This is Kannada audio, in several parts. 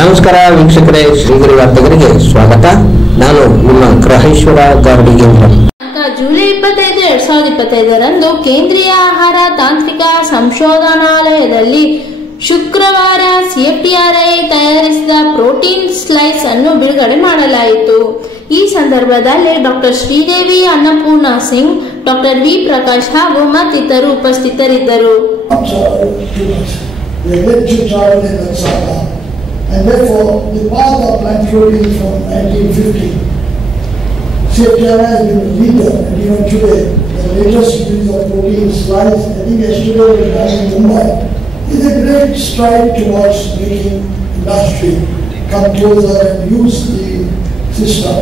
ನಮಸ್ಕಾರ ವೀಕ್ಷಕರೇ, ಶ್ರೀಗಿರಿ ವಾರ್ತೆಗರಿಗೆ ಸ್ವಾಗತ. ನಾನು ನಿಮ್ಮ ಗ್ರಹೇಶ್ವರ ಗಾರ್ಡಿಗೇಂದ್ರ. ಜುಲೈ 25, 2025ರಂದು ಕೇಂದ್ರೀಯ ಆಹಾರ ತಾಂತ್ರಿಕ ಸಂಶೋಧನಾಲಯದಲ್ಲಿ ಶುಕ್ರವಾರ ಸಿಎಫ್ಟಿಆರ್ಐ ತಯಾರಿಸಿದ ಪ್ರೋಟೀನ್ ಸ್ಲೈಸ್ ಅನ್ನು ಬಿಡುಗಡೆ ಮಾಡಲಾಯಿತು. ಈ ಸಂದರ್ಭದಲ್ಲಿ doctor Sridevi Annapurna Singh, doctor V Prakash ಹಾಗೂ ಮತ್ತಿತರರು ಉಪಸ್ಥಿತರಿದ್ದರು. And therefore, the path of plant protein from 1950, CFTRI has been a leader, and even today, the latest release of protein slice, I think yesterday was done in Mumbai, is a great stride towards making industry come closer and use the system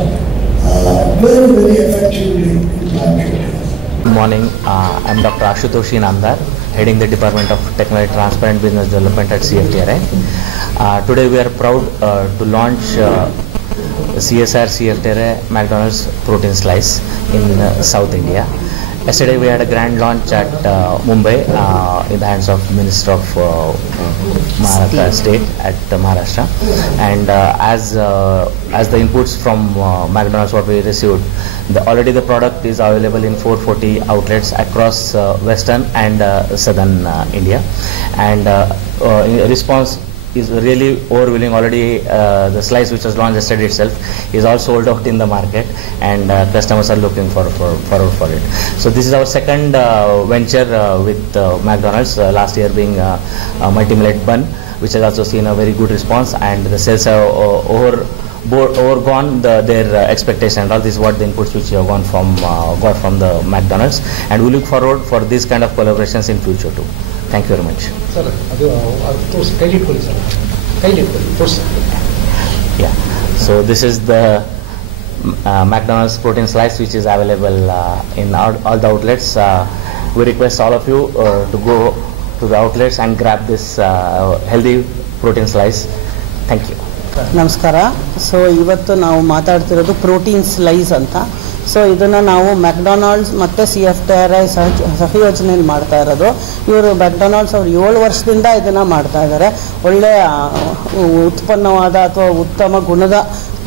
very, very effectively in plant protein. Good morning, I'm Dr. Ashutoshi Namdar, heading the Department of Technology Transparent Business Development at CFTRI. Today we are proud to launch CSR CFTRI McDonald's Protein Slice in South India. Yesterday we had a grand launch at Mumbai in the hands of Minister of Maharashtra State at Maharashtra, and as the inputs from McDonald's what we received, already the product is available in 440 outlets across western and southern India, and response is really overwhelming. Already the slice which was launched yesterday itself is all sold out in the market, and customers are looking forward for it. So this is our second venture with McDonald's, last year being multi-millet bun, which has also seen a very good response, and the sales have overgone their expectation, and all this is what the inputs which we have got from the McDonald's, and we look forward for this kind of collaborations in future too. Thank you very much. Sir, yeah, so this is the McDonald's protein slice which is available in all the outlets. We request all of you to go to the outlets and grab this healthy protein slice. Thank you. ನಮಸ್ಕಾರ. ಸೊ ಇವತ್ತು ನಾವು ಮಾತಾಡ್ತಿರೋದು ಪ್ರೋಟೀನ್ ಸ್ಲೈಸ್ ಅಂತ. ಸೊ ಇದನ್ನು ನಾವು ಮ್ಯಾಕ್ಡೊನಾಲ್ಡ್ಸ್ ಮತ್ತು CFTRI ಸಹಯೋಜನೆಯಲ್ಲಿ ಮಾಡ್ತಾ ಇರೋದು. ಇವರು ಮ್ಯಾಕ್ಡೊನಾಲ್ಡ್ಸ್ ಅವರು 7 ವರ್ಷದಿಂದ ಇದನ್ನು ಮಾಡ್ತಾ ಇದ್ದಾರೆ. ಒಳ್ಳೆಯ ಉತ್ಪನ್ನವಾದ ಅಥವಾ ಉತ್ತಮ ಗುಣದ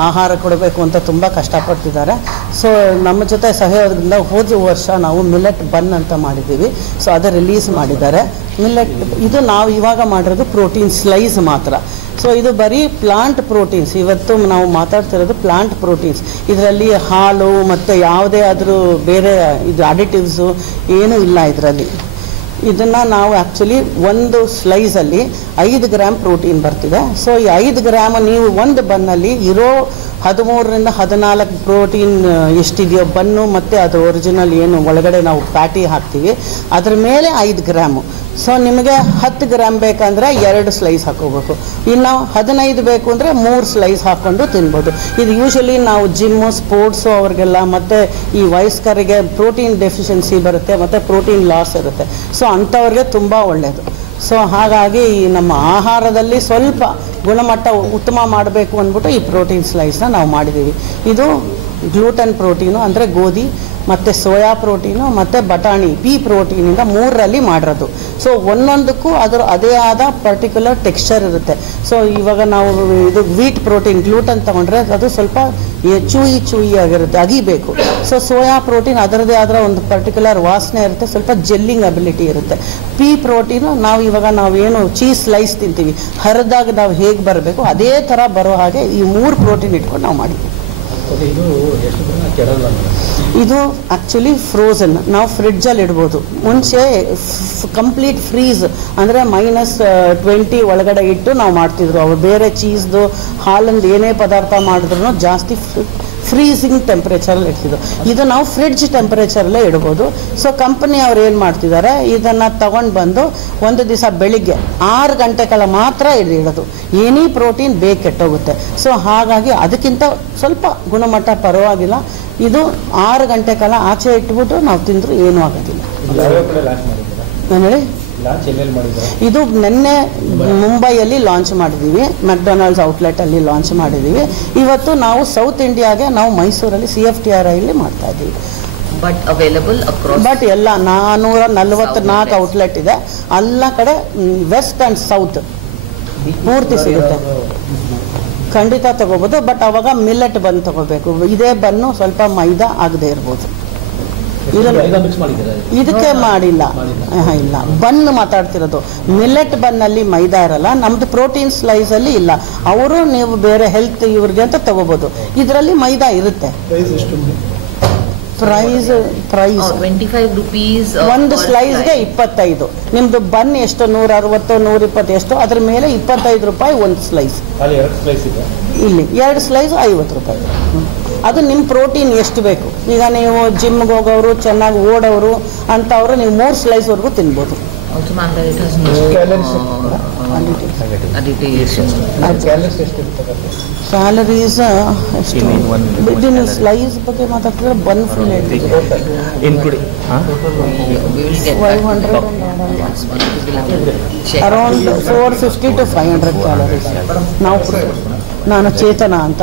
ಆಹಾರ ಕೊಡಬೇಕು ಅಂತ ತುಂಬ ಕಷ್ಟಪಡ್ತಿದ್ದಾರೆ. ಸೊ ನಮ್ಮ ಜೊತೆ ಸಹಯೋಗದಿಂದ ಹೋದ ವರ್ಷ ನಾವು ಮಿಲೆಟ್ ಬನ್ ಅಂತ ಮಾಡಿದ್ದೀವಿ. ಸೊ ಅದು ರಿಲೀಸ್ ಮಾಡಿದ್ದಾರೆ. ಮಿಲೆಟ್ ಇದು ನಾವು ಇವಾಗ ಮಾಡಿರೋದು ಪ್ರೋಟೀನ್ ಸ್ಲೈಸ್ ಮಾತ್ರ. ಸೊ ಇದು ಬರೀ ಪ್ಲಾಂಟ್ ಪ್ರೋಟೀನ್ಸ್. ಇವತ್ತು ನಾವು ಮಾತಾಡ್ತಿರೋದು ಪ್ಲಾಂಟ್ ಪ್ರೋಟೀನ್ಸ್. ಇದರಲ್ಲಿ ಹಾಲು ಮತ್ತು ಯಾವುದೇ ಆದರೂ ಬೇರೆ ಇದು ಅಡಿಟಿವ್ಸು ಏನೂ ಇಲ್ಲ ಇದರಲ್ಲಿ. ಇದನ್ನು ನಾವು ಆ್ಯಕ್ಚುಲಿ ಒಂದು ಸ್ಲೈಸಲ್ಲಿ 5 ಗ್ರಾಮ್ ಪ್ರೋಟೀನ್ ಬರ್ತಿದೆ. ಸೊ ಈ 5 ಗ್ರಾಮ್ ನೀವು ಒಂದು ಬನ್ನಲ್ಲಿ ಇರೋ 13ರಿಂದ 14 ಪ್ರೋಟೀನ್ ಎಷ್ಟಿದೆಯೋ ಬನ್ನು ಮತ್ತು ಅದು ಒರಿಜಿನಲ್ ಏನು ಒಳಗಡೆ ನಾವು ಪ್ಯಾಟಿ ಹಾಕ್ತೀವಿ ಅದ್ರ ಮೇಲೆ 5 ಗ್ರಾಮು. ಸೊ ನಿಮಗೆ 10 ಗ್ರಾಮ್ ಬೇಕಂದರೆ 2 ಸ್ಲೈಸ್ ಹಾಕೋಬೇಕು. ಇನ್ನು 15 ಬೇಕು ಅಂದರೆ 3 ಸ್ಲೈಸ್ ಹಾಕ್ಕೊಂಡು ತಿನ್ಬೋದು. ಇದು ಯೂಶಲಿ ನಾವು ಜಿಮ್ಮು ಸ್ಪೋರ್ಟ್ಸು ಅವ್ರಿಗೆಲ್ಲ ಮತ್ತು ಈ ವಯಸ್ಕರಿಗೆ ಪ್ರೋಟೀನ್ ಡೆಫಿಷಿಯನ್ಸಿ ಬರುತ್ತೆ ಮತ್ತು ಪ್ರೋಟೀನ್ ಲಾಸ್ ಇರುತ್ತೆ. ಸೊ ಅಂಥವ್ರಿಗೆ ತುಂಬ ಒಳ್ಳೆಯದು. ಸೊ ಹಾಗಾಗಿ ನಮ್ಮ ಆಹಾರದಲ್ಲಿ ಸ್ವಲ್ಪ ಗುಣಮಟ್ಟ ಉತ್ತಮ ಮಾಡಬೇಕು ಅಂದ್ಬಿಟ್ಟು ಈ ಪ್ರೋಟೀನ್ ಸ್ಲೈಸ್ನ ನಾವು ಮಾಡಿದ್ದೀವಿ. ಇದು ಗ್ಲೂಟನ್ ಪ್ರೋಟೀನು ಅಂದರೆ ಗೋಧಿ ಮತ್ತು ಸೋಯಾ ಪ್ರೋಟೀನು ಮತ್ತು ಬಟಾಣಿ ಪೀ ಪ್ರೋಟೀನಿಂದ 3ರಲ್ಲಿ ಮಾಡಿರೋದು. ಸೊ ಒಂದೊಂದಕ್ಕೂ ಅದರ ಅದೇ ಆದ ಪರ್ಟಿಕ್ಯುಲರ್ ಟೆಕ್ಸ್ಚರ್ ಇರುತ್ತೆ. ಸೊ ಇವಾಗ ನಾವು ಇದು ವೀಟ್ ಪ್ರೋಟೀನ್ ಗ್ಲೂಟನ್ ತೊಗೊಂಡ್ರೆ ಅದು ಸ್ವಲ್ಪ ಚೂಯಿ ಆಗಿರುತ್ತೆ, ಅಗಿಬೇಕು. ಸೊ ಸೋಯಾ ಪ್ರೋಟೀನ್ ಅದರದೇ ಆದ ಒಂದು ಪರ್ಟಿಕ್ಯುಲರ್ ವಾಸನೆ ಇರುತ್ತೆ, ಸ್ವಲ್ಪ ಜೆಲ್ಲಿಂಗ್ ಅಬಿಲಿಟಿ ಇರುತ್ತೆ. ಪೀ ಪ್ರೋಟೀನು ನಾವೇನು ಚೀಸ್ ಸ್ಲೈಸ್ ತಿಂತೀವಿ ಹರಿದಾಗ ನಾವು ಹೇಗೆ ಬರಬೇಕು ಅದೇ ಥರ ಬರೋ ಹಾಗೆ ಈ 3 ಪ್ರೋಟೀನ್ ಇಟ್ಕೊಂಡು ನಾವು ಮಾಡಿದ್ದೀವಿ. ಇದು ಆ್ಯಕ್ಚುಲಿ ಫ್ರೋಝನ್, ನಾವು ಫ್ರಿಡ್ಜಲ್ಲಿ ಇಡ್ಬೋದು. ಮುಂಚೆ ಕಂಪ್ಲೀಟ್ ಫ್ರೀಸ್ ಅಂದರೆ -20 ಒಳಗಡೆ ಇಟ್ಟು ನಾವು ಮಾಡ್ತಿದ್ರು. ಅವ್ರು ಬೇರೆ ಚೀಸ್ದು ಹಾಲಿಂದ ಏನೇ ಪದಾರ್ಥ ಮಾಡಿದ್ರು ಜಾಸ್ತಿ ಫ್ರೀಸಿಂಗ್ ಟೆಂಪ್ರೇಚರಲ್ಲಿ ಇಡ್ತಿದ್ರು. ಇದು ನಾವು ಫ್ರಿಡ್ಜ್ ಟೆಂಪ್ರೇಚರಲ್ಲೇ ಇಡ್ಬೋದು. ಸೊ ಕಂಪನಿ ಅವ್ರು ಏನು ಮಾಡ್ತಿದ್ದಾರೆ, ಇದನ್ನು ತಗೊಂಡು ಬಂದು ಒಂದು ದಿವಸ ಬೆಳಿಗ್ಗೆ 6 ಗಂಟೆಗಳ ಮಾತ್ರ ಇಡೋದು. ಏನೇ ಪ್ರೋಟೀನ್ ಕೆಟ್ಟೋಗುತ್ತೆ. ಸೊ ಹಾಗಾಗಿ ಅದಕ್ಕಿಂತ ಸ್ವಲ್ಪ ಗುಣಮಟ್ಟ ಪರವಾಗಿಲ್ಲ. ಇದು 6 ಗಂಟೆ ಕಾಲ ಆಚೆ ಇಟ್ಬಿಟ್ಟು ನಾವು ತಿಂದರೂ ಏನೂ ಆಗೋದಿಲ್ಲ. ನಾನು ಹೇಳಿ ಇದು ನಿನ್ನೆ ಮುಂಬೈಯಲ್ಲಿ ಲಾಂಚ್ ಮಾಡಿದ್ದೀವಿ, ಮ್ಯಾಕ್ಡೊನಾಲ್ಡ್ಸ್ ಔಟ್ಲೆಟಲ್ಲಿ ಲಾಂಚ್ ಮಾಡಿದ್ದೀವಿ. ಇವತ್ತು ನಾವು ಸೌತ್ ಇಂಡಿಯಾಗೆ ನಾವು ಮೈಸೂರಲ್ಲಿ CFTRIಲಿ ಮಾಡ್ತಾ ಇದ್ದೀವಿ. ಬಟ್ ಎಲ್ಲ 444 ಔಟ್ಲೆಟ್ ಇದೆ, ಎಲ್ಲ ಕಡೆ ವೆಸ್ಟ್ ಆ್ಯಂಡ್ ಸೌತ್ ಪೂರ್ತಿ ಸಿಗುತ್ತೆ, ಖಂಡಿತ ತಗೋಬೋದು. ಬಟ್ ಅವಾಗ ಮಿಲ್ಲೆಟ್ ಬನ್ ತಗೋಬೇಕು. ಇದೇ ಬನ್ನು ಸ್ವಲ್ಪ ಮೈದಾ ಆಗದೆ ಇರ್ಬೋದು. ಇದಕ್ಕೆ ಮಾಡಿಲ್ಲ, ಇಲ್ಲ ಬನ್ ಮಾತಾಡ್ತಿರೋದು. ಮಿಲ್ಲೆಟ್ ಬನ್ನಲ್ಲಿ ಮೈದಾ ಇರಲ್ಲ, ನಮ್ದು ಪ್ರೋಟೀನ್ ಸ್ಲೈಸ್ ಅಲ್ಲಿ ಇಲ್ಲ. ಅವರು ನೀವು ಬೇರೆ ಹೆಲ್ತ್ ಇವ್ರಿಗೆ ಅಂತ ತಗೋಬಹುದು, ಇದರಲ್ಲಿ ಮೈದಾ ಇರುತ್ತೆ. ಪ್ರೈಸ್ 25 rupees ಒಂದು ಸ್ಲೈಸ್ಗೆ 25. ನಿಮ್ದು ಬನ್ ಎಷ್ಟು 160 120 ಎಷ್ಟು, ಅದ್ರ ಮೇಲೆ 25 ರೂಪಾಯಿ ಒಂದು ಸ್ಲೈಸ್. ಇಲ್ಲಿ 2 ಸ್ಲೈಸ್ 50 ರೂಪಾಯಿ. ಅದು ನಿಮ್ಮ ಪ್ರೋಟೀನ್ ಎಷ್ಟು ಬೇಕು. ಈಗ ನೀವು ಜಿಮ್ಗೆ ಹೋಗೋರು, ಚೆನ್ನಾಗಿ ಓಡೋರು ಅಂತವರು ನೀವು 3 ಸ್ಲೈಸ್ವರೆಗೂ ತಿನ್ಬೋದು. ಕ್ಯಾಲರೀಸ್ ಎಷ್ಟು ನೀವು ಸ್ಲೈಸ್ ಬಗ್ಗೆ ಮಾತಾಡ್ತಿದ್ರೆ bun full around 450 to 500 calories. ನಾನು ಚೇತನ ಅಂತ,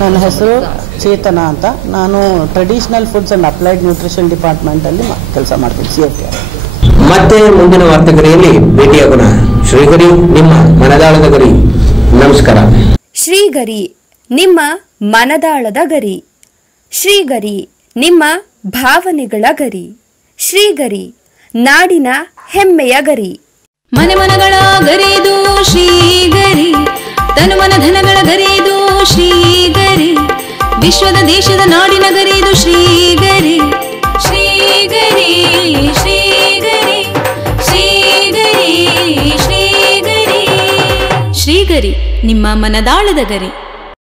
ನನ್ನ ಹೆಸರು ಚೇತನ ಅಂತ. ನಾನು traditional foods and applied nutrition ಡಿಪಾರ್ಟ್ಮೆಂಟಲ್ಲಿ ಕೆಲಸ ಮಾಡ್ತೀನಿ, CFTR. ಮತ್ತೆ ಮುಂದಿನ ವಾರ್ತೆಗರಿಯಲ್ಲಿ ಭೇಟಿಯಾಗೋಣ. ಶ್ರೀಗರಿ, ನಿಮ್ಮ ಮನದಾಳದ ಗರಿ. ನಮಸ್ಕಾರ. ಶ್ರೀಗರಿ, ನಿಮ್ಮ ಮನದಾಳದ ಗರಿ. ಶ್ರೀಗರಿ, ನಿಮ್ಮ ಭಾವನೆಗಳ ಗರಿ. ಶ್ರೀಗರಿ, ನಾಡಿನ ಹೆಮ್ಮೆಯ ಗರಿ. ಮನೆ ಮನಗಳ ಗರಿದು ಶ್ರೀಗರಿ, ತನು ಮನ ಧನಗಳ ಗರಿದು ಶ್ರೀಗರಿ, ವಿಶ್ವದ ದೇಶದ ನಾಡಿನ ಗರಿದು ಶ್ರೀಗರಿ. ಶ್ರೀಗರಿ ಶ್ರೀಗರಿ ಶ್ರೀಗರಿ ಶ್ರೀಗರಿ ಶ್ರೀಗರಿ, ನಿಮ್ಮ ಮನದಾಳದ ಗರಿ.